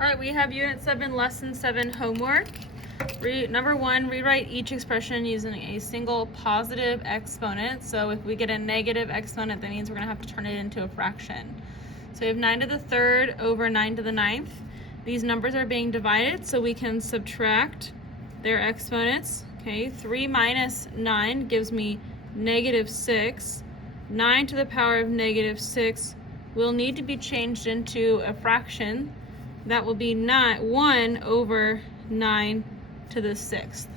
All right, we have Unit 7, Lesson 7 homework. Number 1, rewrite each expression using a single positive exponent. So if we get a negative exponent, that means we're going to have to turn it into a fraction. So we have 9 to the 3rd over 9 to the 9th. These numbers are being divided, so we can subtract their exponents. Okay, 3 minus 9 gives me negative 6. 9 to the power of negative 6 will need to be changed into a fraction. That will be 1 over 9 to the 6th.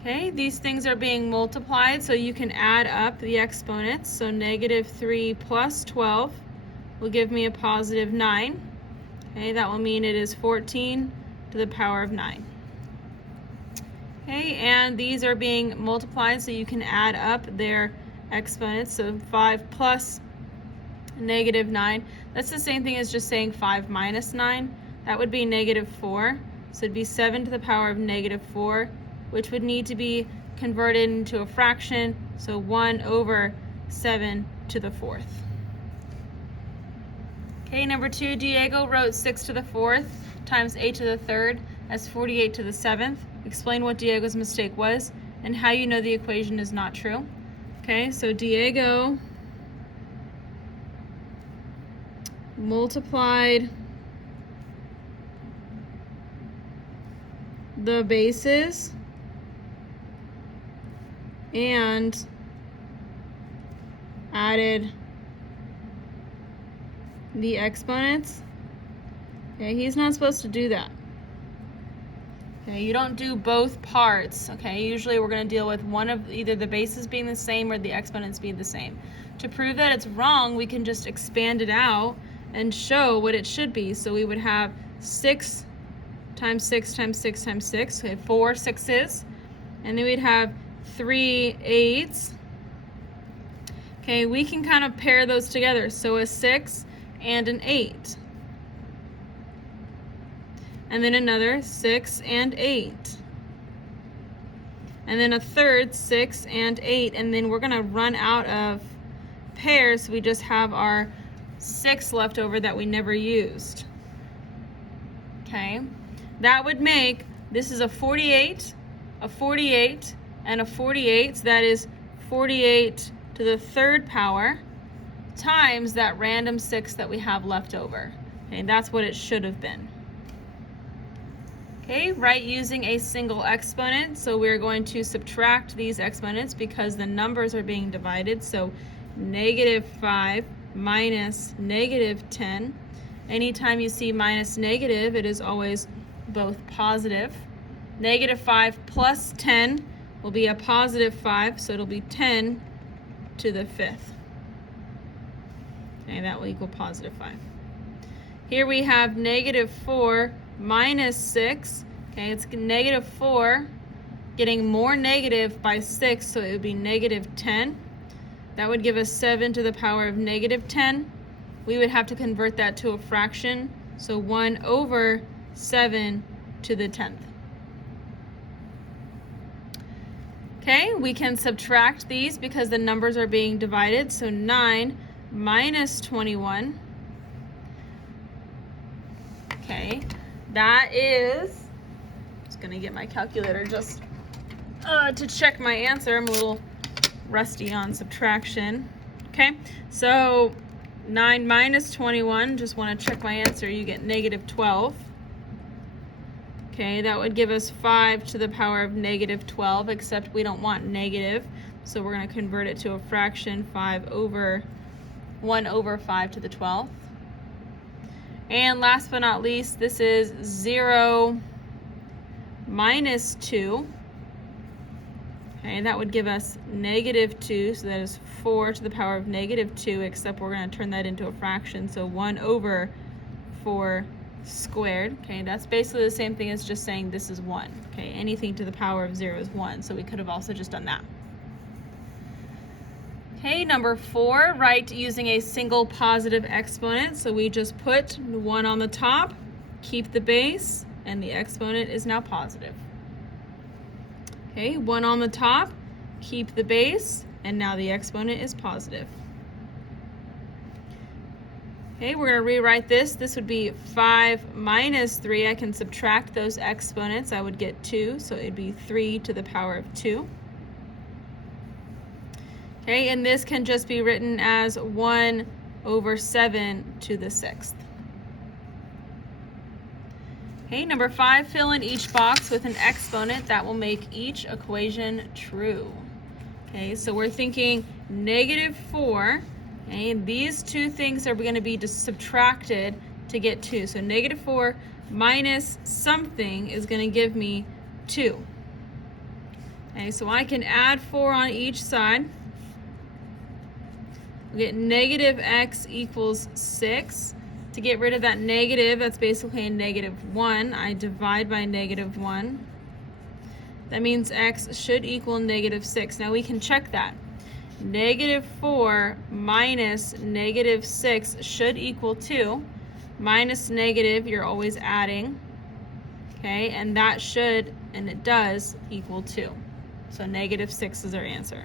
Okay, these things are being multiplied, so you can add up the exponents. So negative 3 plus 12 will give me a positive 9. Okay, that will mean it is 14 to the power of 9. Okay, and these are being multiplied, so you can add up their exponents. So 5 plus negative 9, that's the same thing as just saying 5 minus 9. That would be negative 4. So it'd be 7 to the power of negative 4, which would need to be converted into a fraction. So 1 over 7 to the 4th. Okay, number 2, Diego wrote 6 to the 4th times 8 to the 3rd as 48 to the 7th. Explain what Diego's mistake was and how you know the equation is not true. Okay, so Diego multiplied the bases and added the exponents. Okay, he's not supposed to do that. Okay, you don't do both parts. Okay, usually we're going to deal with one of either the bases being the same or the exponents being the same. To prove that it's wrong, we can just expand it out and show what it should be. So we would have 6 times 6 times 6 times 6, okay, 4 6s, and then we'd have 3 8s. Okay, we can kind of pair those together, so a 6 and an 8. And then another 6 and 8. And then a third 6 and 8, and then we're going to run out of pairs, so we just have our 6 left over that we never used. Okay, that would make, this is a 48, a 48, and a 48, so that is 48 to the 3rd power times that random 6 that we have left over. Okay, that's what it should have been. Okay, write using a single exponent, so we're going to subtract these exponents because the numbers are being divided. So negative 5 minus negative 10. Anytime you see minus negative, it is always both positive. Negative 5 plus 10 will be a positive 5, so it'll be 10 to the 5th. Okay, that will equal positive 5. Here we have negative 4 minus 6. Okay, it's negative 4 getting more negative by 6, so it would be negative 10. That would give us 7 to the power of negative 10. We would have to convert that to a fraction, so 1 over 7 to the 10th. Okay, we can subtract these because the numbers are being divided, so 9 minus 21. Okay, that is, just gonna get my calculator just to check my answer. I'm a little rusty on subtraction. Okay, so 9 minus 21, just want to check my answer, you get negative 12. Okay, that would give us 5 to the power of negative 12, except we don't want negative, so we're going to convert it to a fraction, 1 over 5 to the 12th. And last but not least, this is 0 minus 2. Okay, that would give us negative 2, so that is 4 to the power of negative 2, except we're going to turn that into a fraction, so 1 over 4 squared. Okay, that's basically the same thing as just saying this is 1. Okay, anything to the power of 0 is 1, so we could have also just done that. Okay, number 4, write using a single positive exponent. So we just put 1 on the top, keep the base, and the exponent is now positive. Okay, 1 on the top, keep the base, and now the exponent is positive. Okay, we're going to rewrite this. This would be 5 minus 3. I can subtract those exponents. I would get 2, so it'd be 3 to the power of 2. Okay, and this can just be written as 1 over 7 to the 6th. Okay, number 5, fill in each box with an exponent that will make each equation true. Okay, so we're thinking -4. Okay, and these two things are going to be subtracted to get 2. So -4 minus something is going to give me 2. Okay, so I can add 4 on each side. We get -x equals 6. To get rid of that negative, that's basically a -1. I divide by -1. That means x should equal -6. Now we can check that. -4 minus -6 should equal 2. Minus negative, you're always adding. Okay, and that should, and it does, equal 2. So -6 is our answer.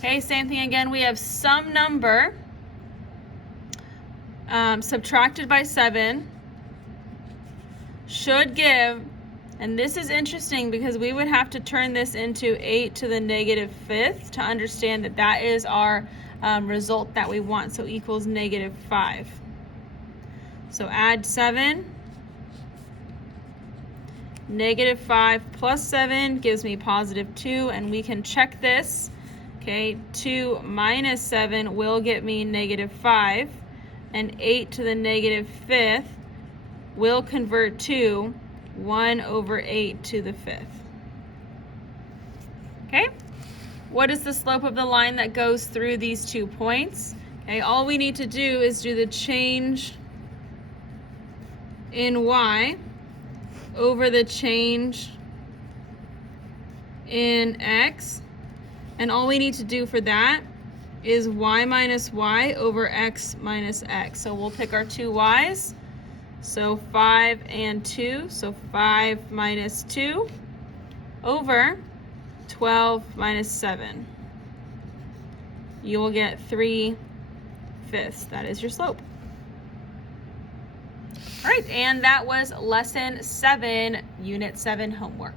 Okay, same thing again. We have some number subtracted by 7 should give, and this is interesting because we would have to turn this into 8 to the -5th to understand that that is our result that we want. So equals -5. So add 7. -5 plus 7 gives me +2, and we can check this. Okay, 2 minus 7 will get me -5, and 8 to the -5th will convert to 1 over 8 to the 5th. Okay, what is the slope of the line that goes through these 2 points? Okay, all we need to do is do the change in y over the change in x, and all we need to do for that is y minus y over x minus x. So we'll pick our 2 y's. So 5 and 2, so 5 minus 2 over 12 minus 7. You will get 3/5. That is your slope. All right, and that was lesson 7, unit 7 homework.